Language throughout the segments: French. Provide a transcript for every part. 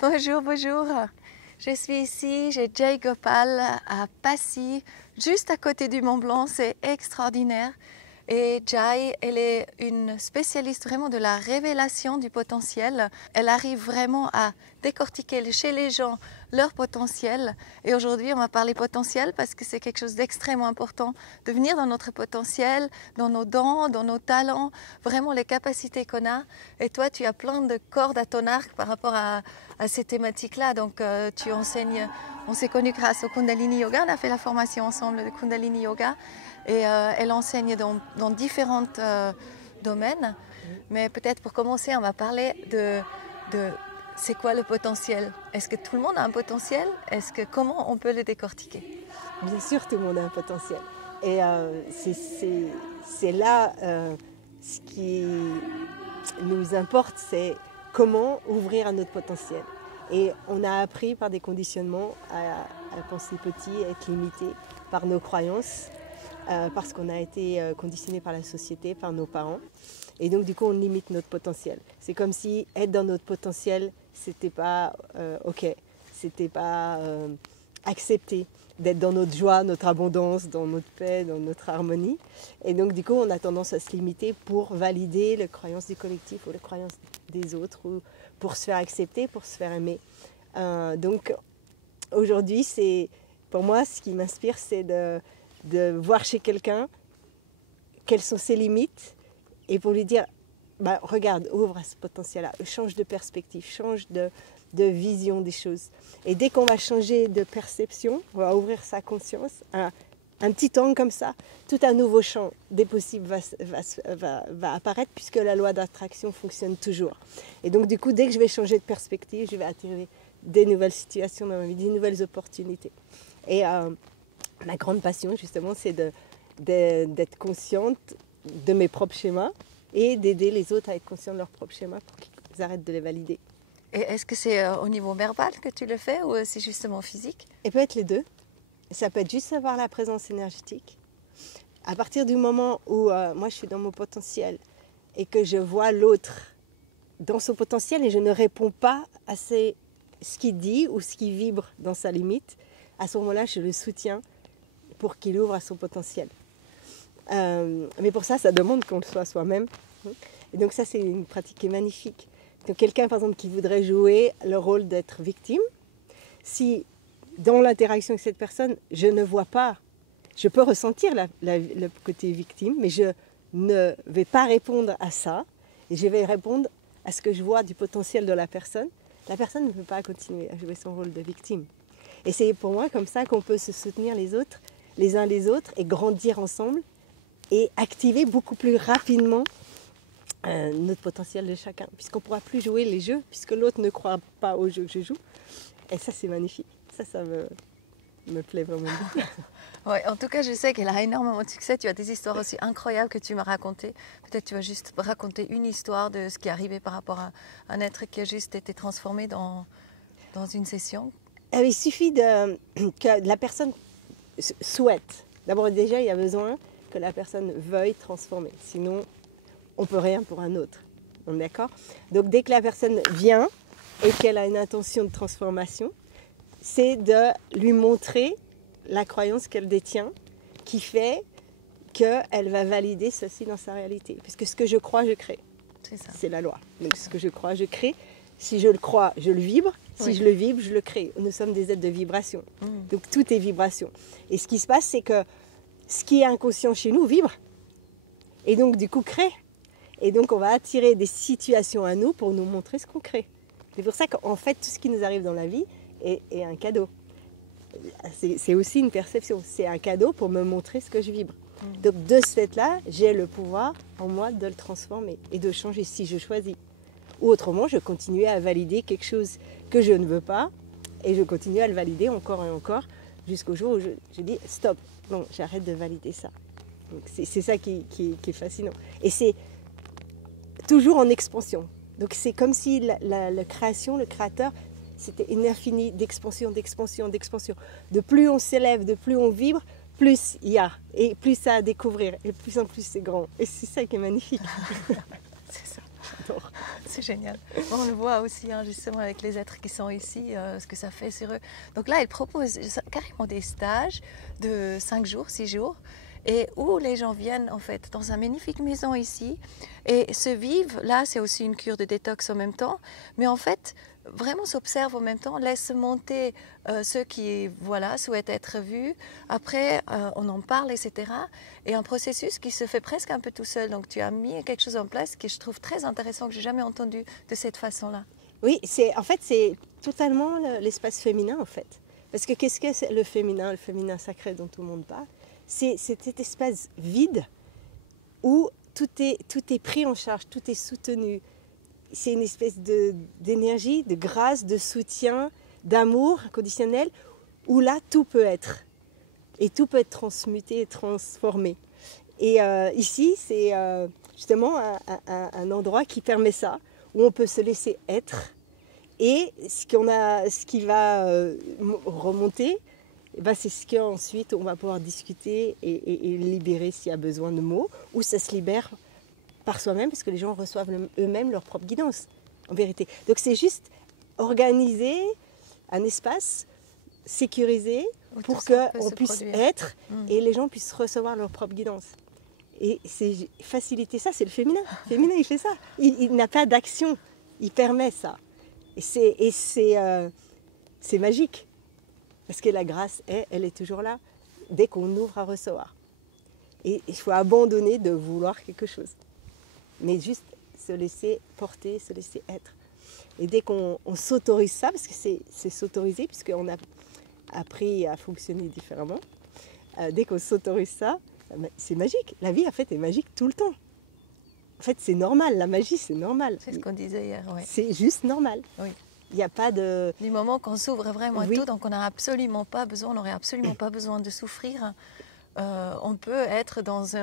Bonjour, bonjour. Je suis ici, j'ai Jai Gopal à Passy, juste à côté du Mont Blanc. C'est extraordinaire. Et Jai, elle est une spécialiste vraiment de la révélation du potentiel. Elle arrive vraiment à décortiquer chez les gens leur potentiel. Et aujourd'hui, on va parler potentiel parce que c'est quelque chose d'extrêmement important de venir dans notre potentiel, dans nos dons, dans nos talents, vraiment les capacités qu'on a. Et toi, tu as plein de cordes à ton arc par rapport à ces thématiques-là. Donc, tu enseignes, on s'est connus grâce au Kundalini Yoga, on a fait la formation ensemble de Kundalini Yoga. Et elle enseigne dans différents domaines. Mais peut-être pour commencer, on va parler de c'est quoi le potentiel? Est-ce que tout le monde a un potentiel? Comment on peut le décortiquer? Bien sûr, tout le monde a un potentiel. Et c'est là, ce qui nous importe, c'est comment ouvrir à notre potentiel. Et on a appris par des conditionnements à penser petit, à être limité par nos croyances, parce qu'on a été conditionné par la société, par nos parents. Et donc du coup on limite notre potentiel. C'est comme si être dans notre potentiel, c'était pas ok, c'était pas accepté d'être dans notre joie, notre abondance, dans notre paix, dans notre harmonie. Et donc du coup on a tendance à se limiter pour valider les croyances du collectif ou les croyances des autres, ou pour se faire accepter, pour se faire aimer. Donc aujourd'hui, pour moi, ce qui m'inspire, c'est de voir chez quelqu'un quelles sont ses limites et pour lui dire, bah, regarde, ouvre à ce potentiel-là, change de perspective, change de vision des choses. Et dès qu'on va changer de perception, on va ouvrir sa conscience, un petit angle comme ça, tout un nouveau champ des possibles va apparaître, puisque la loi d'attraction fonctionne toujours. Et donc du coup, dès que je vais changer de perspective, je vais attirer des nouvelles situations dans ma vie, des nouvelles opportunités. Et ma grande passion, justement, c'est d'être consciente de mes propres schémas et d'aider les autres à être conscients de leurs propres schémas pour qu'ils arrêtent de les valider. Et est-ce que c'est au niveau verbal que tu le fais ou c'est justement physique? Et peut être les deux. Ça peut être juste avoir la présence énergétique. À partir du moment où moi je suis dans mon potentiel et que je vois l'autre dans son potentiel et je ne réponds pas à ce qu'il dit ou ce qui vibre dans sa limite, à ce moment-là je le soutiens pour qu'il ouvre à son potentiel. Mais pour ça demande qu'on le soit soi-même. Et donc ça, c'est une pratique qui est magnifique. Donc quelqu'un, par exemple, qui voudrait jouer le rôle d'être victime, si dans l'interaction avec cette personne, je ne vois pas, je peux ressentir le côté victime, mais je ne vais pas répondre à ça, et je vais répondre à ce que je vois du potentiel de la personne ne peut pas continuer à jouer son rôle de victime. Et c'est pour moi comme ça qu'on peut se soutenir les uns les autres, et grandir ensemble, et activer beaucoup plus rapidement notre potentiel de chacun, puisqu'on ne pourra plus jouer les jeux, puisque l'autre ne croit pas au jeu que je joue. Et ça, c'est magnifique. Ça me plaît vraiment beaucoup. Ouais, en tout cas, je sais qu'elle a énormément de succès. Tu as des histoires aussi incroyables que tu m'as racontées. Peut-être tu vas juste raconter une histoire de ce qui est arrivé par rapport à un être qui a juste été transformé dans une session. Il suffit que la personne souhaite. D'abord, déjà, il y a besoin que la personne veuille transformer. Sinon, on ne peut rien pour un autre. On est d'accord? Donc, dès que la personne vient et qu'elle a une intention de transformation, c'est de lui montrer la croyance qu'elle détient qui fait qu'elle va valider ceci dans sa réalité. Puisque ce que je crois, je crée. C'est ça. C'est la loi. Donc, ce que je crois, je crée. Si je le crois, je le vibre. Si je le vibre, je le crée. Nous sommes des êtres de vibration. Donc, tout est vibration. Et ce qui se passe, c'est que ce qui est inconscient chez nous vibre. Et donc, du coup, crée. Et donc, on va attirer des situations à nous pour nous montrer ce qu'on crée. C'est pour ça qu'en fait, tout ce qui nous arrive dans la vie est un cadeau. C'est aussi une perception. C'est un cadeau pour me montrer ce que je vibre. Donc, de ce fait-là, j'ai le pouvoir en moi de le transformer et de changer si je choisis. Ou autrement, je continue à valider quelque chose que je ne veux pas et je continue à le valider encore et encore jusqu'au jour où je dis stop, non, j'arrête de valider ça. Donc c'est ça qui est fascinant. Et c'est toujours en expansion. Donc c'est comme si la création, le créateur, c'était une infinie d'expansion, d'expansion, d'expansion. De plus on s'élève, de plus on vibre, plus il y a. Et plus ça à découvrir. Et de plus en plus c'est grand. Et c'est ça qui est magnifique. C'est ça. J'adore. c'est génial. On le voit aussi hein, justement avec les êtres qui sont ici, ce que ça fait sur eux. Donc là, il propose carrément des stages de 5 jours, 6 jours, et où les gens viennent en fait dans une magnifique maison ici et se vivent. Là, c'est aussi une cure de détox en même temps, mais en fait, vraiment s'observe en même temps, laisse monter ceux qui voilà, souhaitent être vus. Après, on en parle, etc. Et un processus qui se fait presque un peu tout seul. Donc, tu as mis quelque chose en place que je trouve très intéressant, que je n'ai jamais entendu de cette façon-là. Oui, en fait, c'est totalement l'espace féminin, en fait. Parce que qu'est-ce que c'est le féminin sacré dont tout le monde parle? C'est cet espace vide où tout est pris en charge, tout est soutenu. C'est une espèce d'énergie, de grâce, de soutien, d'amour inconditionnel, où là, tout peut être. Et tout peut être transmuté et transformé. Et ici, c'est justement un endroit qui permet ça, où on peut se laisser être. Et ce qui va remonter, c'est ce qu'ensuite on va pouvoir discuter et libérer s'il y a besoin de mots, ou ça se libère par soi-même, parce que les gens reçoivent eux-mêmes leur propre guidance, en vérité. Donc c'est juste organiser un espace sécurisé pour qu'on puisse être et les gens puissent recevoir leur propre guidance. Et c'est faciliter ça, c'est le féminin. Le féminin, il fait ça. Il n'a pas d'action, il permet ça. Et c'est magique. Parce que la grâce, elle est toujours là, dès qu'on ouvre à recevoir. Et il faut abandonner de vouloir quelque chose. Mais juste se laisser porter, se laisser être. Et dès qu'on s'autorise ça, parce que c'est s'autoriser, puisqu'on a appris à fonctionner différemment, dès qu'on s'autorise ça, c'est magique. La vie, en fait, est magique tout le temps. En fait, c'est normal. La magie, c'est normal. C'est ce qu'on disait hier, oui. C'est juste normal. Oui. Il n'y a pas de... Du moment qu'on s'ouvre vraiment à oui. tout, donc on n'aurait absolument pas besoin de souffrir. On peut être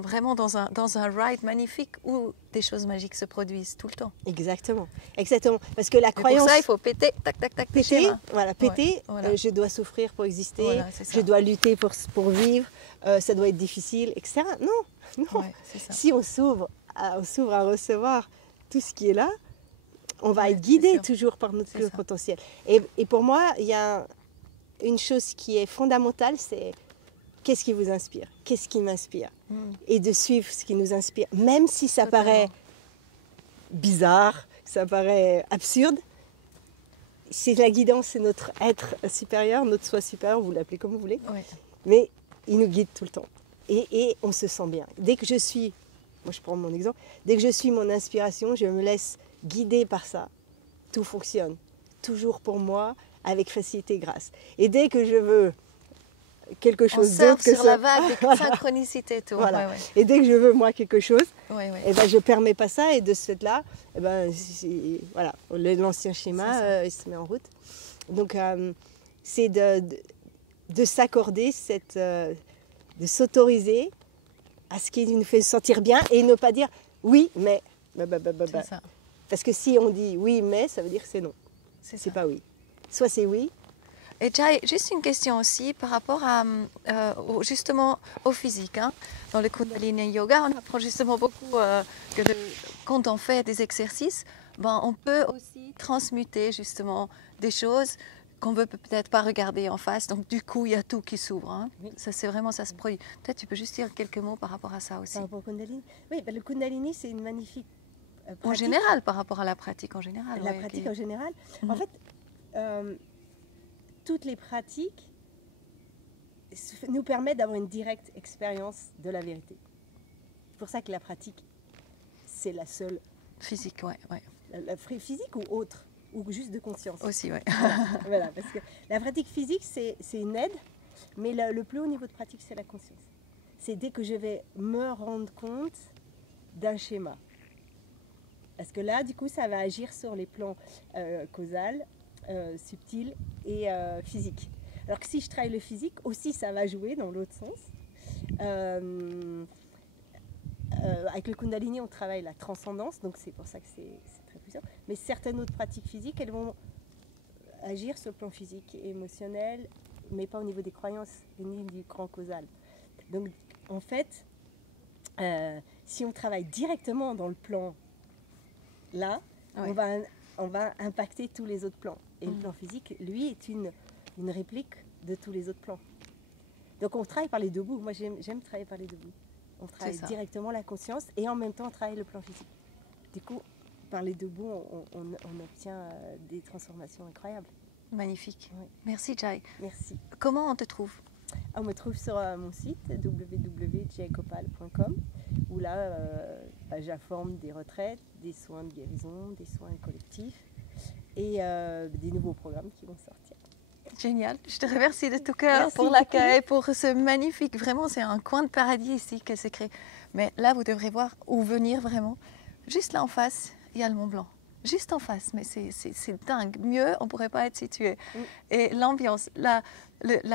vraiment dans un ride magnifique où des choses magiques se produisent tout le temps. Exactement. Parce que la croyance... Pour ça, il faut péter, tac, tac, tac, péter. Voilà, péter. Ouais, voilà. Je dois souffrir pour exister. Voilà, je dois lutter pour vivre. Ça doit être difficile, etc. Non. Ouais, si on s'ouvre à recevoir tout ce qui est là, on va être guidé toujours par notre plus potentiel. Et pour moi, il y a une chose qui est fondamentale, c'est qu'est-ce qui vous inspire? Qu'est-ce qui m'inspire? Et de suivre ce qui nous inspire, même si ça paraît bizarre, ça paraît absurde. C'est la guidance, c'est notre être supérieur, notre soi supérieur, vous l'appelez comme vous voulez. Oui. Mais il nous guide tout le temps. Et on se sent bien. Dès que je suis, moi je prends mon exemple, dès que je suis mon inspiration, je me laisse guider par ça. Tout fonctionne. Toujours pour moi, avec facilité et grâce. Et dès que je veux quelque chose d'autre que sur la vague de synchronicité, tout. Voilà. Et dès que je veux moi quelque chose, et ben, je ne permets pas ça et de ce fait-là, ben, voilà, l'ancien schéma il se met en route. Donc c'est de s'accorder, de s'autoriser à ce qui nous fait sentir bien et ne pas dire oui mais. Ça. Parce que si on dit oui mais, ça veut dire que c'est non. C'est pas oui. Soit c'est oui. Et Jai, juste une question aussi par rapport à, justement au physique. Hein. Dans le Kundalini Yoga, on apprend justement beaucoup que quand on fait des exercices, ben, on peut aussi transmuter justement des choses qu'on ne veut peut-être pas regarder en face. Donc du coup, il y a tout qui s'ouvre. Hein. Oui. Ça, c'est vraiment, ça se produit. Peut-être tu peux juste dire quelques mots par rapport à ça aussi. Par rapport au Kundalini. Oui, ben, le Kundalini, c'est une magnifique pratique. En général, par rapport à la pratique en général. La pratique en général. En fait, toutes les pratiques nous permettent d'avoir une directe expérience de la vérité. C'est pour ça que la pratique, c'est la seule... Physique, ouais. La physique ou autre, ou juste de conscience. Aussi, ouais. Voilà, parce que la pratique physique, c'est une aide, mais le plus haut niveau de pratique, c'est la conscience. C'est dès que je vais me rendre compte d'un schéma. Parce que là, du coup, ça va agir sur les plans causal, subtil et physique. Alors que si je travaille le physique, aussi ça va jouer dans l'autre sens. Avec le Kundalini, on travaille la transcendance, donc c'est pour ça que c'est très puissant. Mais certaines autres pratiques physiques, elles vont agir sur le plan physique et émotionnel, mais pas au niveau des croyances ni du grand causal. Donc en fait, si on travaille directement dans le plan là, Oui. On va impacter tous les autres plans. Et le plan physique, lui, est une réplique de tous les autres plans. Donc on travaille par les deux bouts. Moi, j'aime travailler par les deux bouts. On travaille directement la conscience et en même temps on travaille le plan physique. Du coup, par les deux bouts, on obtient des transformations incroyables. Magnifique. Oui. Merci Jai. Merci. Comment on te trouve? On me trouve sur mon site www.jaigopal.com où là, j'informe des retraites, des soins de guérison, des soins collectifs et des nouveaux programmes qui vont sortir. Génial. Je te remercie de tout cœur Merci pour l'accueil, pour ce magnifique. Vraiment, c'est un coin de paradis ici qu'elle s'est créée. Mais là, vous devrez voir où venir vraiment. Juste là en face, il y a le Mont Blanc. Juste en face, mais c'est dingue. Mieux, on ne pourrait pas être situé. Et l'ambiance, la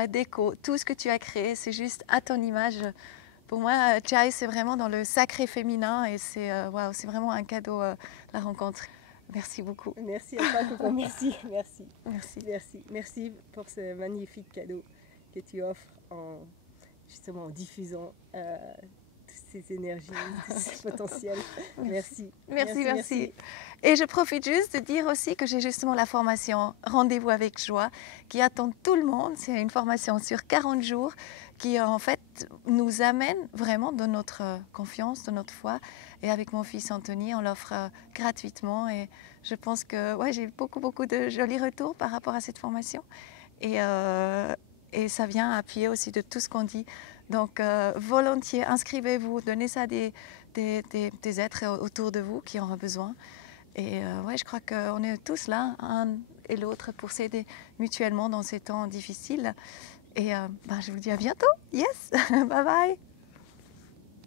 déco, tout ce que tu as créé, c'est juste à ton image. Pour moi, Jai, c'est vraiment dans le sacré féminin et c'est c'est vraiment un cadeau, la rencontre. Merci beaucoup. Merci à toi, Coco. Merci. Merci pour ce magnifique cadeau que tu offres justement en diffusant toutes ces énergies, tous ces potentiels. Merci. Et je profite juste de dire aussi que j'ai justement la formation Rendez-vous avec joie qui attend tout le monde. C'est une formation sur 40 jours qui en fait nous amène vraiment de notre confiance, de notre foi. Et avec mon fils Anthony, on l'offre gratuitement. Et je pense que j'ai beaucoup de jolis retours par rapport à cette formation. Et ça vient appuyer aussi de tout ce qu'on dit. Donc, volontiers, inscrivez-vous, donnez ça à des êtres autour de vous qui en ont besoin. Et je crois qu'on est tous là, un et l'autre, pour s'aider mutuellement dans ces temps difficiles. Et je vous dis à bientôt. Yes, bye bye.